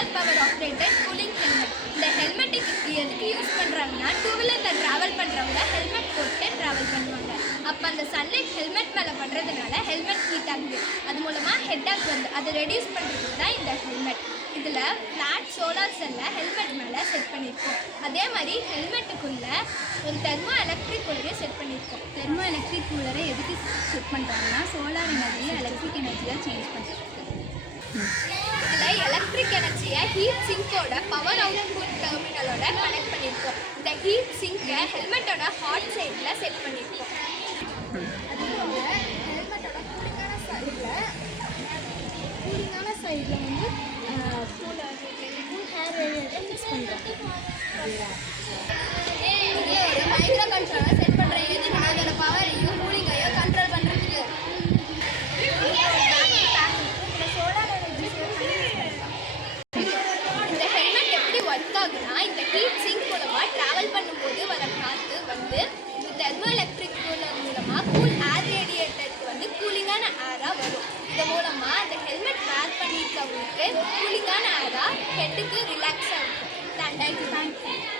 Solar power operated cooling helmet. இந்த ஹெல்மெட்டுக்கு எதுக்கு use பண்ணுறாங்கன்னா, டூ வீலரில் ட்ராவல் பண்ணுறவங்க ஹெல்மெட் போட்டு ட்ராவல் பண்ணுவாங்க. அப்போ அந்த சன்லைட் ஹெல்மெட் மேலே படுறதுனால ஹெல்மெட் ஹீட் ஆகுது. அது மூலமாக ஹெட்டாக் வந்து அதை ரெடியூஸ் பண்ணுறது தான் இந்த ஹெல்மெட். இதில் ஃப்ளாட் சோலார் செல்லை ஹெல்மெட் மேலே செட் பண்ணியிருக்கோம். அதே மாதிரி ஹெல்மெட்டுக்குள்ளே ஒரு தெர்மோ எலக்ட்ரிக் கூலரை செட் பண்ணியிருக்கோம். தெர்மோ எலக்ட்ரிக் கூலரை எதுக்கு செட் பண்ணுறாங்கன்னா, சோலார் எனர்ஜியை எலக்ட்ரிக் எனர்ஜியாக சேஞ்ச் பண்ணுறது. இதில் எலக்ட்ரிக் எனர்ஜியை ஹீட் சிங்கோட பவர் அவுட்புட் டெர்மினலோட கனெக்ட் பண்ணியிருக்கோம். இந்த ஹீட் சிங்கை ஹெல்மெட்டோட ஹாட் சைடில் செட் பண்ணியிருக்கோம். அதுபோல் ஹெல்மெட்டோட கூலிங்கான சைடில் வந்து ஹேர் ரேடியேட்டர் ஃபிக்ஸ் பண்ணுறோம். இதில் ஒரு மைக்ரோ கண்ட்ரோலர் செட் பண்ணுறேன். எதுக்கு அதோட பவரையும் கூலிங்கையும் கண்ட்ரோல் பண்ணுறதுக்கு. இந்த ஹெல்மெட் எப்படி ஒர்க் ஆகுனா, இந்த ஹீட் சிங்க் மூலமாக ட்ராவல் பண்ணும்போது வர காற்று வந்து இந்த தெர்மோ எலக்ட்ரிக் கூலர் மூலமாக கூல் ஏர் ரேடியேட்டருக்கு வந்து கூலிங்கான ஏராக வரும். இது மூலமாக அந்த ஹெல்மெட் வேர் பண்ணியிருக்கவங்களுக்கு கூலிங்கான ஏராக ஹெட்டுக்கு ரிலாக்ஸாக இருக்கும். தேங்க்யூ.